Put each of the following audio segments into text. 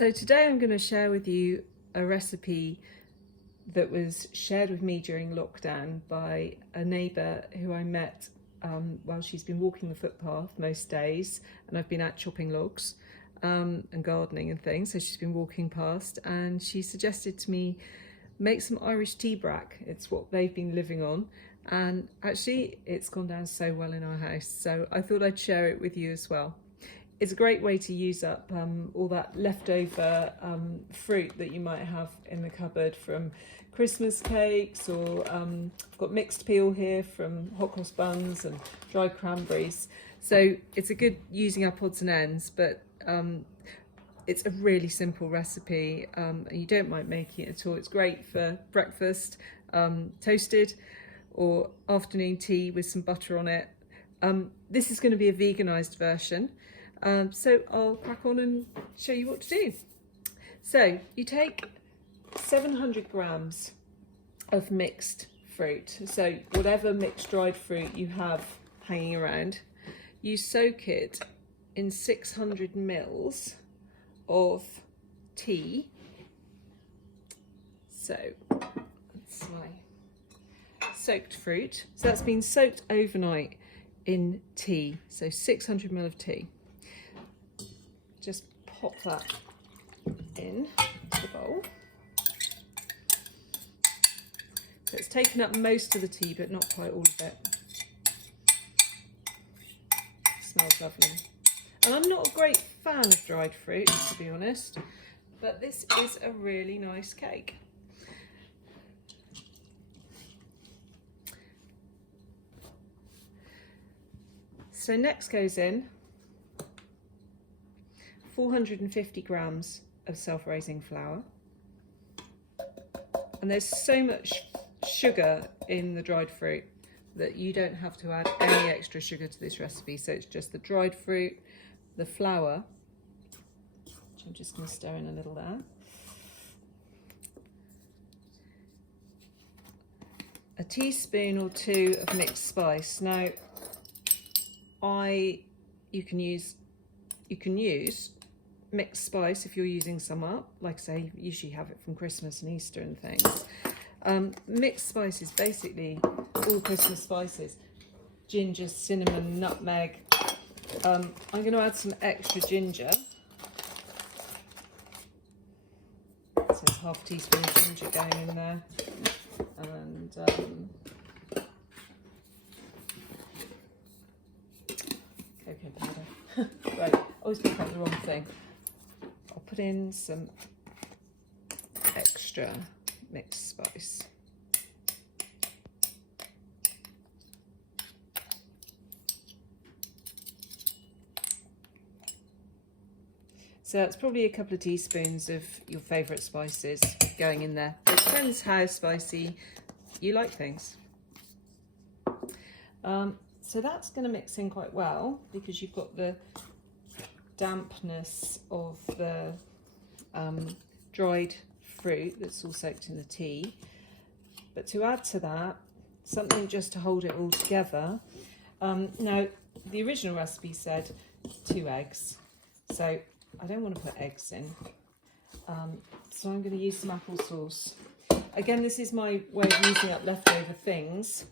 So today I'm going to share with you a recipe that was shared with me during lockdown by a neighbour who I met while she's been walking the footpath most days, and I've been out chopping logs and gardening and things, so she's been walking past and she suggested to me make some Irish tea brack. It's what they've been living on, and actually it's gone down so well in our house, so I thought I'd share it with you as well. It's a great way to use up all that leftover fruit that you might have in the cupboard from Christmas cakes, or I've got mixed peel here from hot cross buns and dried cranberries. So it's a good using up odds and ends, but it's a really simple recipe. You don't mind making it at all. It's great for breakfast, toasted, or afternoon tea with some butter on it. This is going to be a veganised version. So I'll crack on and show you what to do. So you take 700 grams of mixed fruit. So whatever mixed dried fruit you have hanging around, you soak it in 600 mils of tea. So that's my soaked fruit. So that's been soaked overnight in tea. So 600 ml of tea. Just pop that in the bowl. So it's taken up most of the tea, but not quite all of it. Smells lovely. And I'm not a great fan of dried fruit, to be honest, but this is a really nice cake. So next goes in 450 grams of self-raising flour, and there's so much sugar in the dried fruit that you don't have to add any extra sugar to this recipe. So it's just the dried fruit, the flour, which I'm just going to stir in a little there, a teaspoon or two of mixed spice. Now you can use mixed spice if you're using some up. Like I say, you usually have it from Christmas and Easter and things. Mixed spice is basically all Christmas spices: ginger, cinnamon, nutmeg. I'm going to add some extra ginger. So there's half a teaspoon of ginger going in there, and cocoa powder. Right, always pick up the wrong thing. I'll put in some extra mixed spice. So that's probably a couple of teaspoons of your favourite spices going in there. It depends how spicy you like things. So that's going to mix in quite well because you've got the dampness of the dried fruit that's all soaked in the tea. But to add to that, something just to hold it all together. Now, the original recipe said 2 eggs, so I don't want to put eggs in. So I'm going to use some applesauce. Again, this is my way of using up leftover things.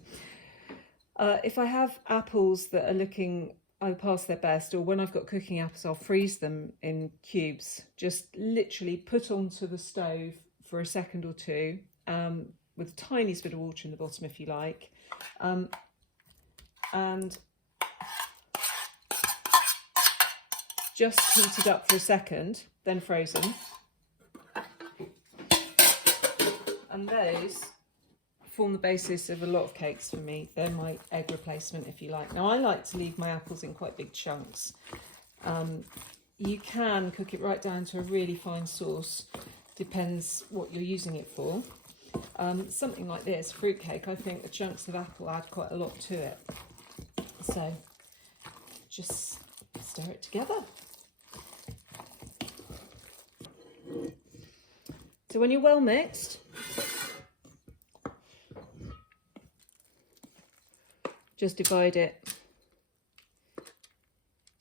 If I have apples that are looking past their best, or when I've got cooking apples, I'll freeze them in cubes. Just literally put onto the stove for a second or two, with a tiny bit of water in the bottom if you like, and just heated up for a second, then frozen. And those form the basis of a lot of cakes for me. They're my egg replacement, if you like. Now, I like to leave my apples in quite big chunks. You can cook it right down to a really fine sauce, depends what you're using it for. Something like this, fruitcake, I think the chunks of apple add quite a lot to it. So just stir it together. So when you're well mixed, just divide it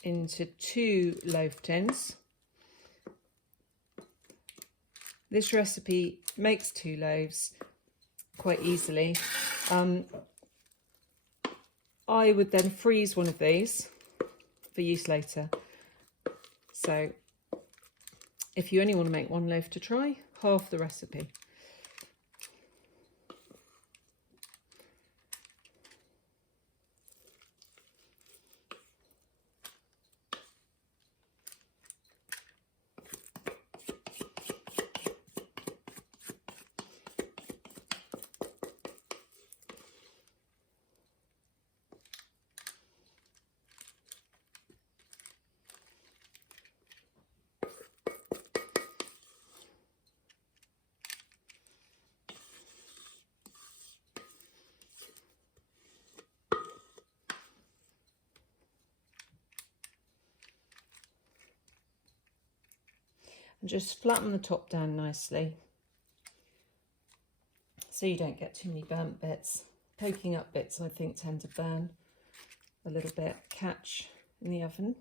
into 2 loaf tins This recipe makes 2 loaves quite easily. I would then freeze one of these for use later. So if you only want to make 1 loaf to try, half the recipe. And just flatten the top down nicely so you don't get too many burnt bits. Poking up bits I think tend to burn a little bit, catch in the oven.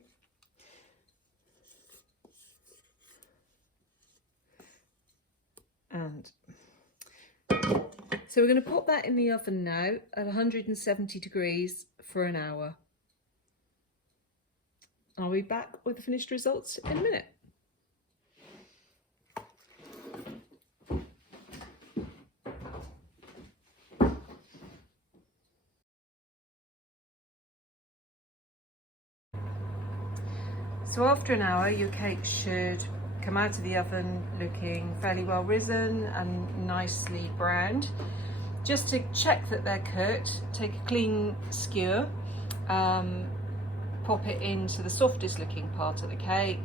And so we're going to pop that in the oven now at 170 degrees for an hour. I'll be back with the finished results in a minute. So after an hour, your cakes should come out of the oven looking fairly well risen and nicely browned. Just to check that they're cooked, take a clean skewer, pop it into the softest looking part of the cake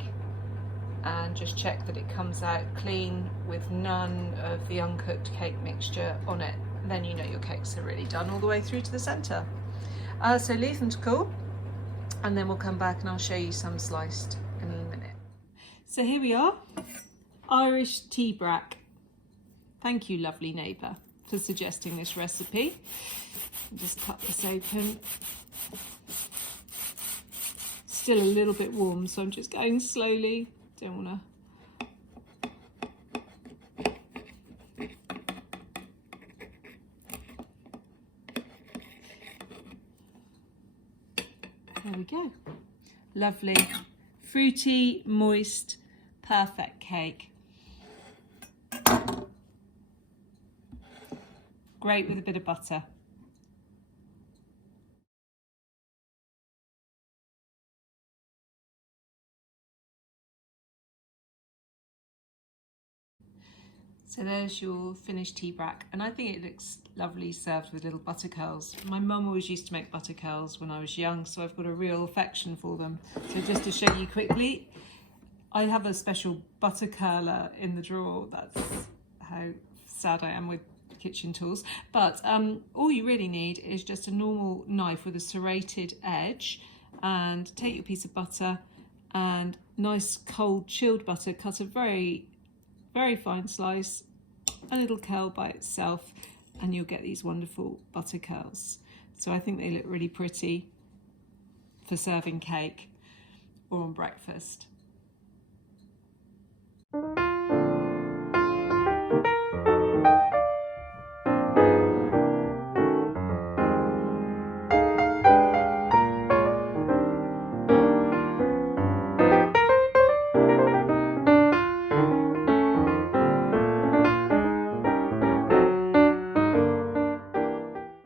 and just check that it comes out clean with none of the uncooked cake mixture on it. Then you know your cakes are really done all the way through to the centre. So leave them to cool, and then we'll come back and I'll show you some sliced in a minute. So here we are, Irish tea brack. Thank you, lovely neighbour, for suggesting this recipe. I'll just cut this open. Still a little bit warm, so I'm just going slowly. Don't want to. There we go. Lovely, fruity, moist, perfect cake. Great with a bit of butter. So there's your finished tea brack, and I think it looks lovely served with little butter curls. My mum always used to make butter curls when I was young, so I've got a real affection for them. So just to show you quickly, I have a special butter curler in the drawer. That's how sad I am with kitchen tools. But all you really need is just a normal knife with a serrated edge, and take your piece of butter and nice cold chilled butter, cut a very fine slice, and it'll curl by itself, and you'll get these wonderful butter curls. So I think they look really pretty for serving cake or on breakfast.